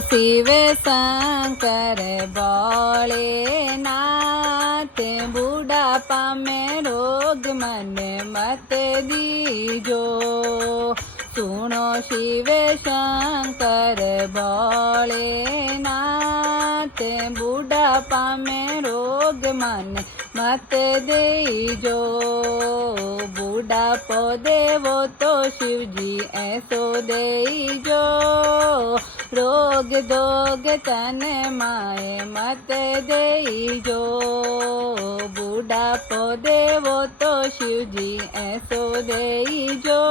शिव शंकर भोलेनाथ, बुढ़ापा में रोग मन मत दीजो। सुनो शिव शंकर भोलेनाथ, बुढ़ापा में रोग मन मत दीजो। बुढ़ापो देवो तो शिवजी ऐसो दीजो। रोग दोग तन माए मत दीजो। बुढ़ापो देवो तो शिवजी ऐसो दीजो।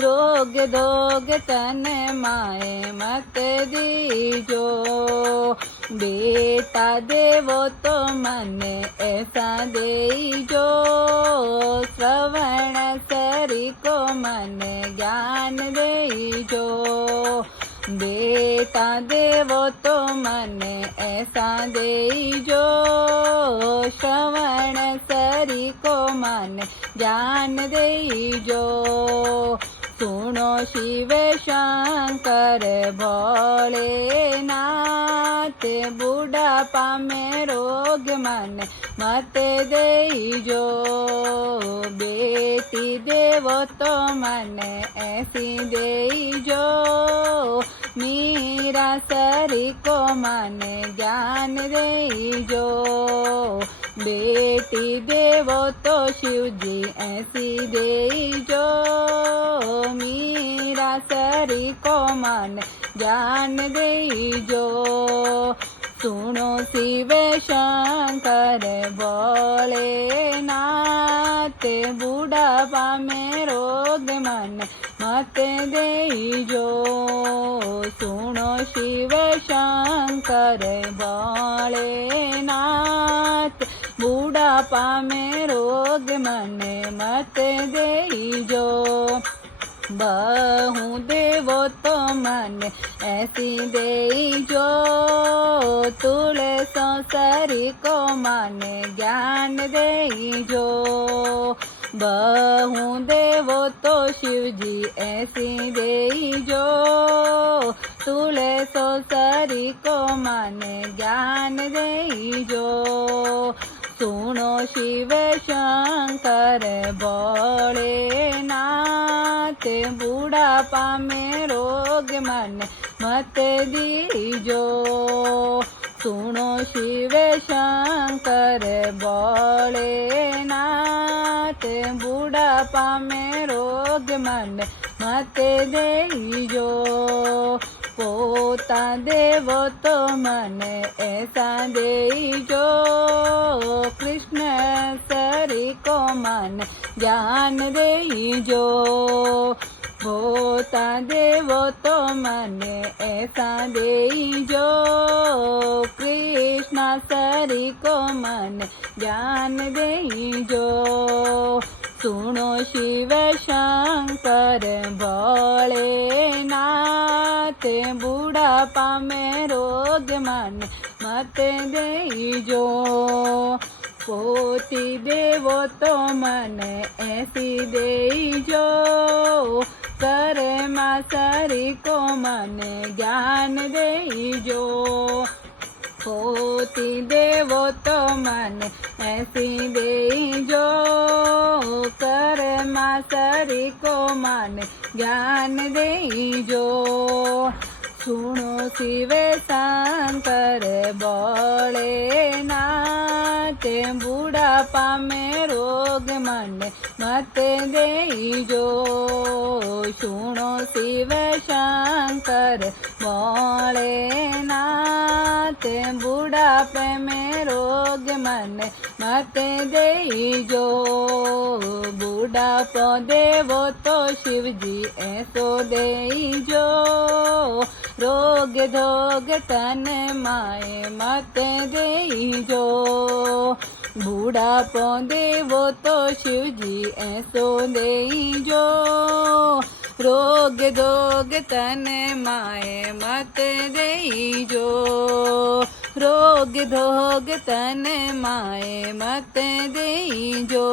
रोग दोग तन माए मत दीजो। बेटा देवो तो मन ऐसा दीजो। श्रवण सरी को मन ज्ञान दीजो। बेटा देवो तो मन ऐसा दीजो। श्रवण सरी को मन ज्ञान दीजो। सुनो शिव शंकर भोलेनाथ, बुढ़ापा में रोग मन मत दीजो। बेटी देवो तो मन ऐसी दीजो। मीरा सरी को मन ज्ञान दीजो। बेटी देवो तो शिवजी ऐसी दीजो। मीरा सरी को मन ज्ञान दीजो। सुनो शिव शंकर भोलेनाथ, बुढ़ापा में रोग मन मत दीजो। सुनो शिव शंकर भोलेनाथ, बुढ़ापा में रोग मन मत दीजो। बहु देवो तो मन ऐसी दीजो। तुलसो सरी को मन ज्ञान दीजो। बहु देवो तो शिवजी ऐसी दीजो। तुलसो सरी को मन ज्ञान दीजो। सुनो शिव शंकर भोलेनाथ, बुढ़ापा में रोग मन मत दीजो। सुनो शिव शंकर भोलेनाथ, बुढ़ापा में रोग मन मत दीजो। पोता देवो तो मन ऐसा दीजो। कृष्ण सरी को मन ज्ञान दीजो। पोता देवो तो मन ऐसा दीजो। कृष्ण सरी को मन ज्ञान दीजो। सुनो शिव शंकर भोलेनाथ, बुढ़ापा में रोग मन मत दीजो। पोती देवो तो मन ऐसी दीजो। कर मासरी को मन ज्ञान दीजो। पोती देवो तो मन ऐसी दीजो। कर मासरी को मन ज्ञान दीजो। सुनो शिव शंकर भोलेनाथ, बुढ़ापा में रोग मन मत दीजो। सुनो शिव शंकर भोलेनाथ, बुढ़ापे में रोग मन मत दीजो। बुढ़ापो देवो तो शिवजी ऐसो दीजो। रोग धोग तन माए मत दीजो। बुढ़ापो देवो तो शिवजी ऐसो दीजो। रोग दोग तन माए मत दीजो। रोग धोग तन माए मत दीजो।